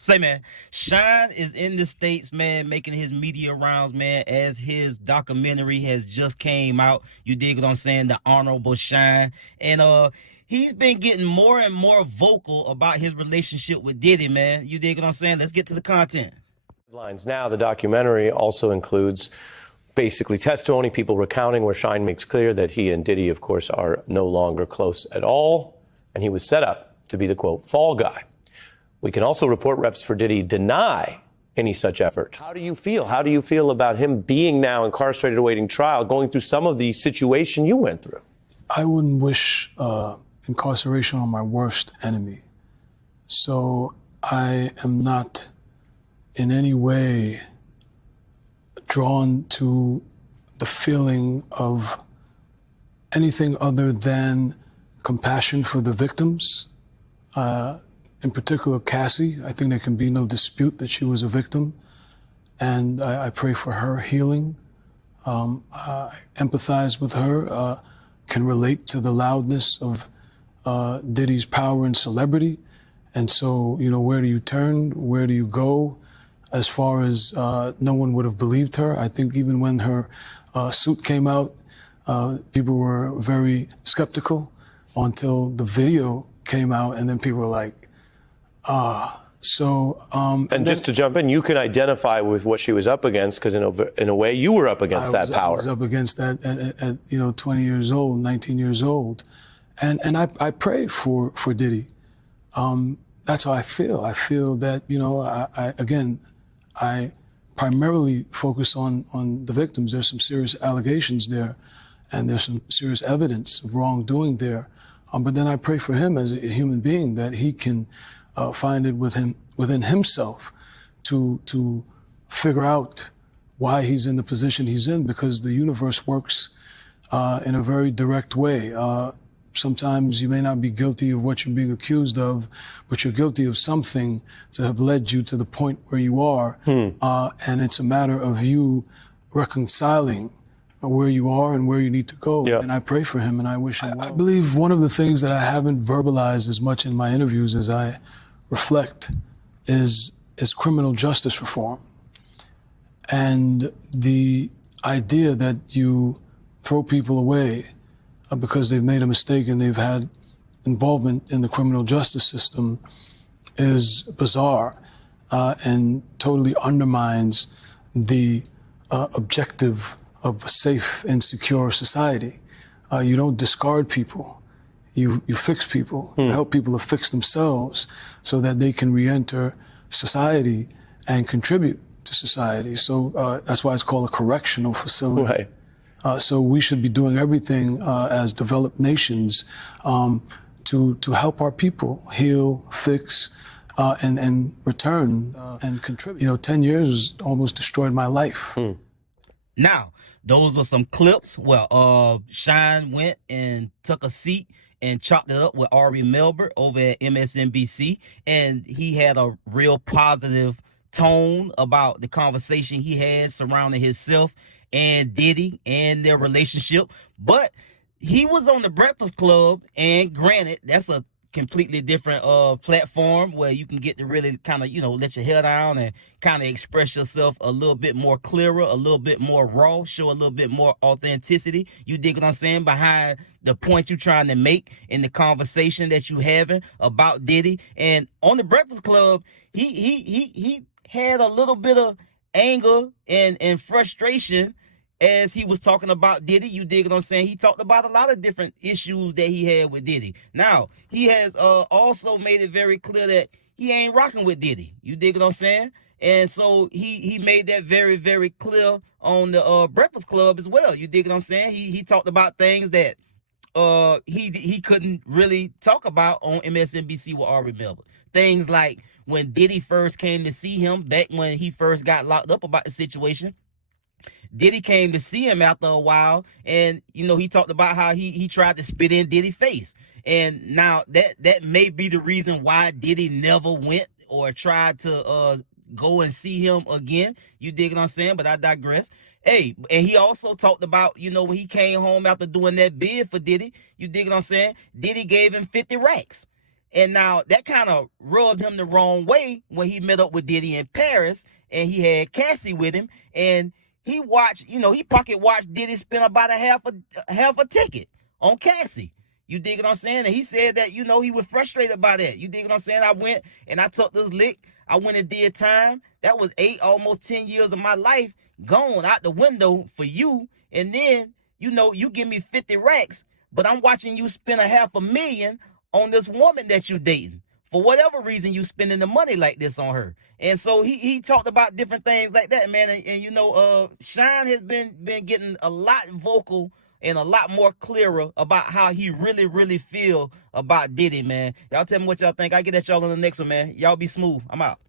Say, man, SHYNE is in the States, man, making his media rounds, man, as his documentary has just came out. You dig what I'm saying? The Honorable SHYNE. And he's been getting more and more vocal about his relationship with Diddy, man. You dig what I'm saying? Let's get to the content. Headlines now. The documentary also includes basically testimony, people recounting where SHYNE makes clear that he and Diddy, of course, are no longer close at all. And he was set up to be the, quote, fall guy. We can also report reps for Diddy deny any such effort. How do you feel? How do you feel about him being now incarcerated awaiting trial, going through some of the situation you went through? I wouldn't wish incarceration on my worst enemy. So I am not in any way drawn to the feeling of anything other than compassion for the victims. In particular, Cassie. I think there can be no dispute that she was a victim, and I pray for her healing. I empathize with her, can relate to the loudness of Diddy's power and celebrity, and so, you know, where do you turn? Where do you go? As far as no one would have believed her. I think even when her suit came out, people were very skeptical until the video came out, and then people were like, and just to jump in, you can identify with what she was up against because in a way you were up against that power. I was up against that at 20 years old, 19 years old. And I pray for Diddy. That's how I feel. I feel that, you know, I primarily focus on the victims. There's some serious allegations there, and there's some serious evidence of wrongdoing there. But then I pray for him as a human being that he can find it within himself to figure out why he's in the position he's in, because the universe works in a very direct way. Sometimes you may not be guilty of what you're being accused of, but you're guilty of something to have led you to the point where you are. And it's a matter of you reconciling where you are and where you need to go. Yeah. And I pray for him and I wish him well. I believe one of the things that I haven't verbalized as much in my interviews as I reflect is criminal justice reform. And the idea that you throw people away because they've made a mistake and they've had involvement in the criminal justice system is bizarre and totally undermines the objective of a safe and secure society. You don't discard people. You fix people. You help people to fix themselves so that they can re-enter society and contribute to society. So that's why it's called a correctional facility. Right. So we should be doing everything as developed nations to help our people heal, fix, and return and contribute. You know, 10 years almost destroyed my life. Now, those are some clips where SHYNE went and took a seat and chopped it up with Ari Melber over at MSNBC, and he had a real positive tone about the conversation he had surrounding himself and Diddy and their relationship. But he was on the Breakfast Club, and granted, that's a completely different platform where you can get to really kind of, you know, let your hair down and kind of express yourself a little bit more clearer, a little bit more raw, show a little bit more authenticity. You dig what I'm saying? Behind the point you're trying to make in the conversation that you having about Diddy. And on the Breakfast Club, he had a little bit of anger and frustration as he was talking about Diddy. You dig what I'm saying? He talked about a lot of different issues that he had with Diddy. Now, he has also made it very clear that he ain't rocking with Diddy. You dig what I'm saying? And so he made that very, very clear on the Breakfast Club as well. You dig what I'm saying? He talked about things that he couldn't really talk about on MSNBC with Ari Melber. Things like when Diddy first came to see him, back when he first got locked up about the situation, Diddy came to see him after a while, and, you know, he talked about how he tried to spit in Diddy's face. And now that may be the reason why Diddy never went or tried to go and see him again. You dig what I'm saying? But I digress. Hey, and he also talked about, you know, when he came home after doing that bid for Diddy, you dig what I'm saying? Diddy gave him 50 racks. And now that kind of rubbed him the wrong way when he met up with Diddy in Paris and he had Cassie with him, and he watched, he pocket watched Diddy spend about a half a ticket on Cassie. You dig what I'm saying? And he said that, he was frustrated by that. You dig what I'm saying? I went and I took this lick. I went and did time. That was almost 10 years of my life gone out the window for you. And then, you give me 50 racks, but I'm watching you spend $500,000 on this woman that you dating. For whatever reason, you spending the money like this on her. And so he talked about different things like that, man. And SHYNE has been getting a lot vocal and a lot more clearer about how he really, really feel about Diddy, man. Y'all tell me what y'all think. I get at y'all on the next one, man. Y'all be smooth. I'm out.